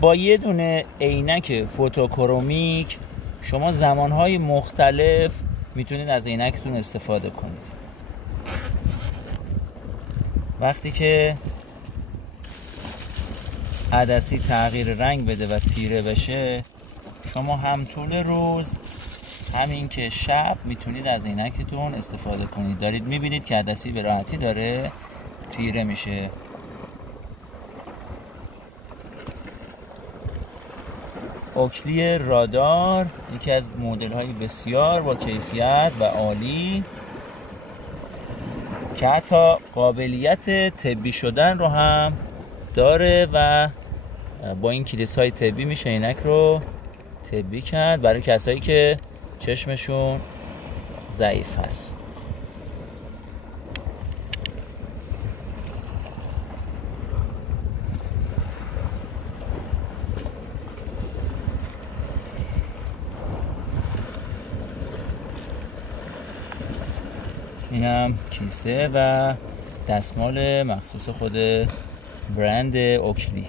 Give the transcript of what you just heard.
با یه دونه عینک فوتوکرومیک شما زمانهای مختلف میتونید از عینکتون استفاده کنید. وقتی که عدسی تغییر رنگ بده و تیره بشه، شما هم طول روز همین که شب میتونید از عینکتون استفاده کنید. دارید میبینید که عدسی به راحتی داره تیره میشه. اوکلی رادار یکی از مدل های بسیار با کیفیت و عالی که حتی قابلیت طبی شدن رو هم داره و با این کلیدهای های طبی میشه عینک رو طبی کرد برای کسایی که چشمشون ضعیف هست. اینم کیسه و دستمال مخصوص خود برند اوکلی.